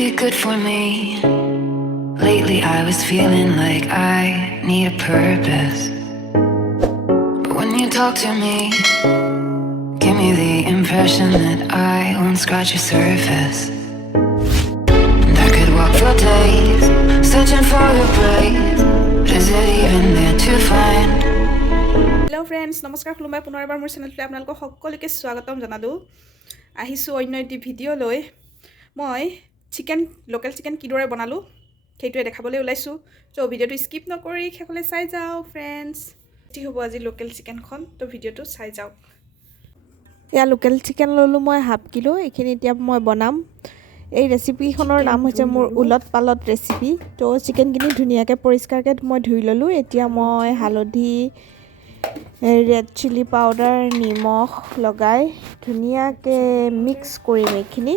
be good for me. Lately I was feeling like I need a purpose. But when you talk to me, give me the impression that I won't scratch your surface. And I could walk for days, searching for a place. But is it even there to find? Hello friends, নমস্কাৰ খুলুমাই পুনৰবাৰ মোৰ চেনেলটোলৈ আপোনালোকক সকলোকে স্বাগতম জনালোঁ। আহিছোঁ অন্য এটি ভিডিঅ' লৈ। মই লোকেল চিকেন কিদৰে বনালোঁ সেইটোৱে দেখাবলৈ ওলাইছোঁ। চ' ভিডিঅ'টো স্কিপ নকৰি শেষলৈ চাই যাওক ফ্ৰেণ্ডছ। এটি হ'ব আজি লোকেল চিকেনখন, তো ভিডিঅ'টো চাই যাওক। এয়া লোকেল চিকেন ল'লোঁ মই হাফ কিলো। এইখিনি এতিয়া মই বনাম। এই ৰেচিপিখনৰ নাম হৈছে মোৰ উলট পালট ৰেচিপি। তো চিকেনখিনি ধুনীয়াকৈ পৰিষ্কাৰকৈ মই ধুই ল'লোঁ। এতিয়া মই হালধি, ৰেড চিলি পাউডাৰ, নিমখ লগাই ধুনীয়াকৈ মিক্স কৰিম এইখিনি।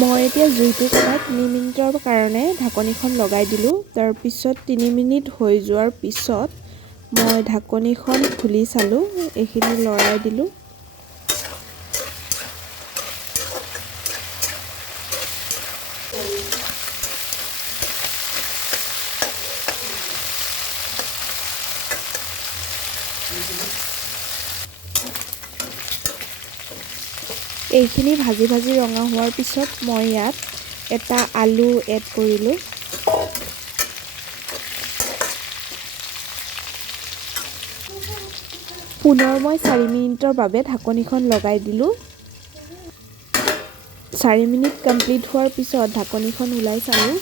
মই এতিয়া জুইটো কমাই 3 মিনিটৰ কাৰণে ঢাকনিখন লগাই দিলোঁ। তাৰপিছত 3 মিনিট হৈ যোৱাৰ পিছত মই ঢাকনিখন খুলি চালোঁ। এইখিনি লৰাই দিলোঁ। এইখিনি ভাজি ভাজি ৰঙা হোৱাৰ পিছত মই ইয়াত এটা আলু এড কৰিলোঁ। পুনৰ মই 4 মিনিটৰ বাবে ঢাকনিখন লগাই দিলোঁ। 4 মিনিট কমপ্লিট হোৱাৰ পিছত ঢাকনিখন ওলাই চালোঁ।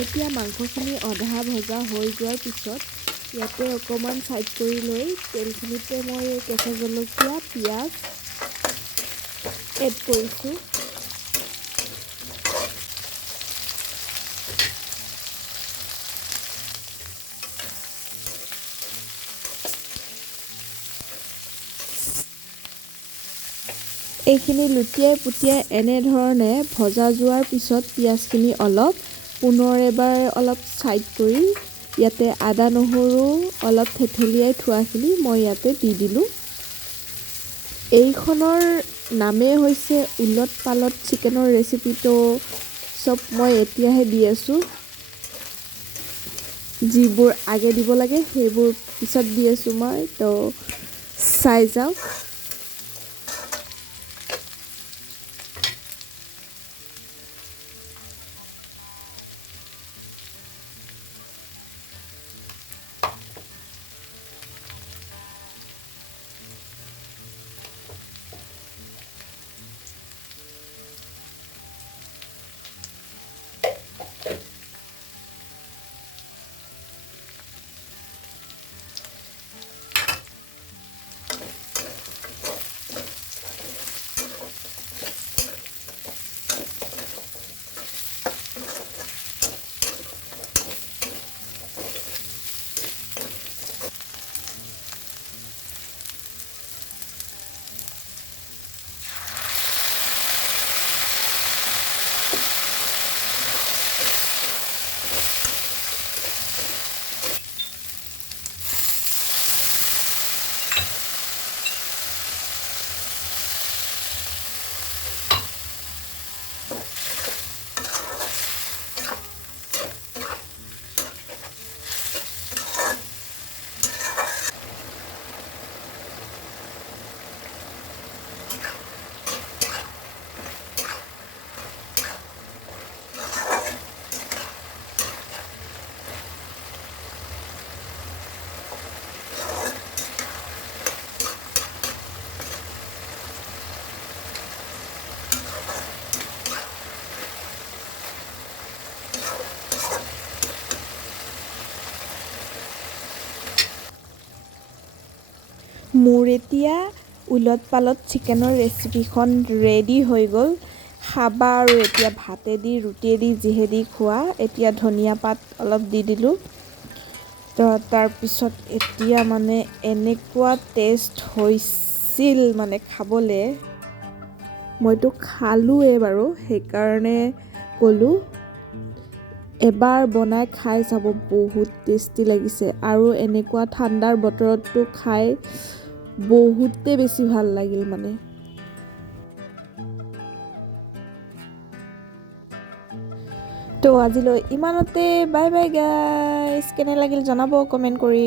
এতিয়া মাংসখিনি অধা ভজা হৈ যোৱাৰ পিছত ইয়াতে অকণমান ছাইড কৰি লৈ তেলখিনিতে মই কেঁচা জলকীয়া, পিঁয়াজ এড কৰিছোঁ। এইখিনি লুটিয়াই পুটিয়াই এনেধৰণে ভজা যোৱাৰ পিছত পিঁয়াজখিনি পুনৰ এবাৰ অলপ ছাইড কৰি ইয়াতে আদা নহৰু অলপ থেথেলিয়াই থোৱাখিনি মই ইয়াতে দি দিলোঁ। এইখনৰ নামেই হৈছে উলট পালট চিকেনৰ ৰেচিপিটো চব মই এতিয়াহে দি আছোঁ। যিবোৰ আগে দিব লাগে সেইবোৰ পিছত দি আছোঁ মই, তো চাই যাওক। মোৰ এতিয়া উলট পালট চিকেনৰ ৰেচিপিখন ৰেডি হৈ গ'ল। খাবা আৰু এতিয়া ভাতেদি ৰুটিয়েদি যিহেদি খোৱা। এতিয়া ধনিয়া পাত অলপ দি দিলোঁ। তো তাৰপিছত এতিয়া মানে এনেকুৱা টেষ্ট হৈছিল মানে খাবলৈ। মইতো খালোঁৱে বাৰু, সেইকাৰণে ক'লোঁ এবাৰ বনাই খাই চাব, বহুত টেষ্টি লাগিছে। আৰু এনেকুৱা ঠাণ্ডাৰ বতৰততো খাই বহুতে বেছি ভাল লাগিল মানে। তো আজিলৈ ইমানতে, বাই বাই গাইজ। কেনে লাগিল জনাব কমেণ্ট কৰি।